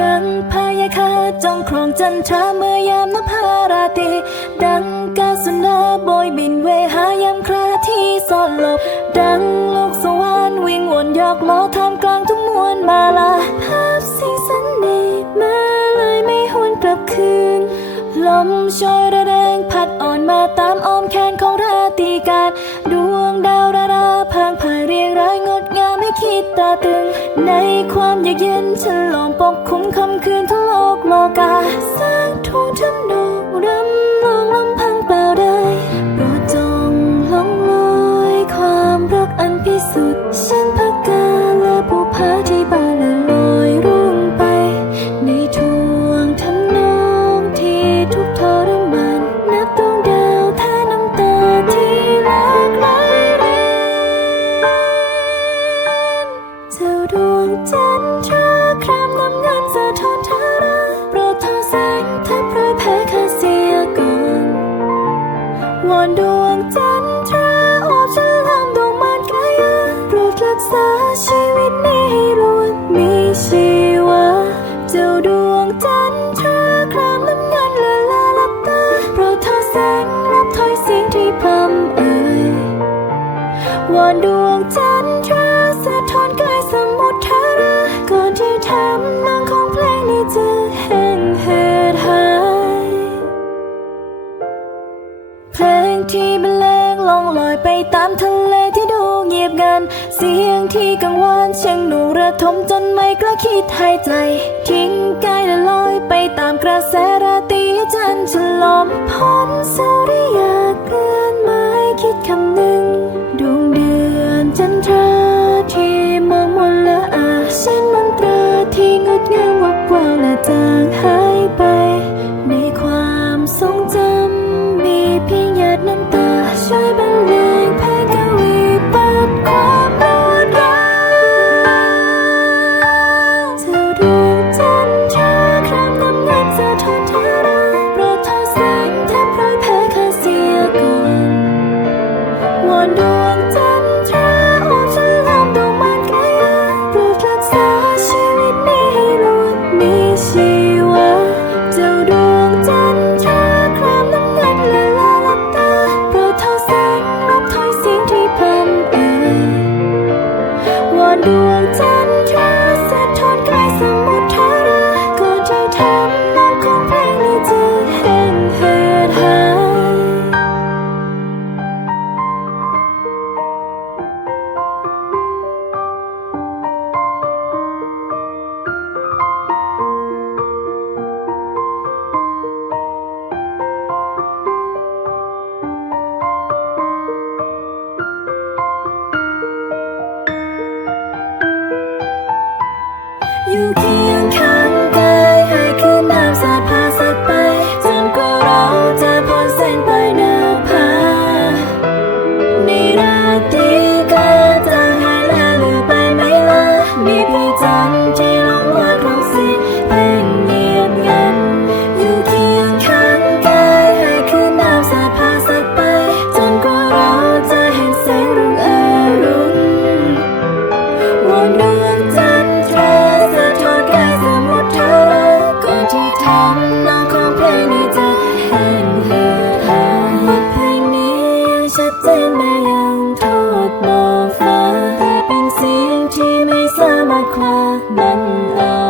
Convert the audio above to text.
ดังพายาคาจ้องครองจันทราเมื่อยามนภาราตรีดังกาสุนาโบยบินเวหายามคราที่สอดหลบ ดังลูกสวรรค์วิ่งวนยอกล้อท่ามกลางทุกมวลมาลาภาพสิ่งสันนิมาเลยไม่หวนกลับคืน ลมโชยาตึง ในความเยือกเย็นฉลองปกคลุมคำคืนทั้งโลกโลกา งจันทราครามน้ำเงินสะท้อนทาราโปรดทอแสงแทบร้แพ้ข้าเสียก่อนวอนดวงจันทราโอบฉันลำดวงมันกายาโปรดรักษาชีวิตนี้ให้ล้วนมีชีวาเจ้าดวงจันทราครามน้ำเงินละลาลับตาโปรดทอแสงรับถอยเสียงที่พรำเอ่ยวอนดวงจัน เสียงที่กังวานเชียงหนูระทมจนไม่กล้าคิดหายใจ ทิ้งกายและลอยไปตามกระแสราตรีจันทร์ฉลอมพ้นสุริยาเกลื่อนไม้คิดคำหนึ่งดวงเดือนจันทราที่มองมนละอาเช่นมนตราที่งดงามวับวาวและจางหาย ดวงจั 的。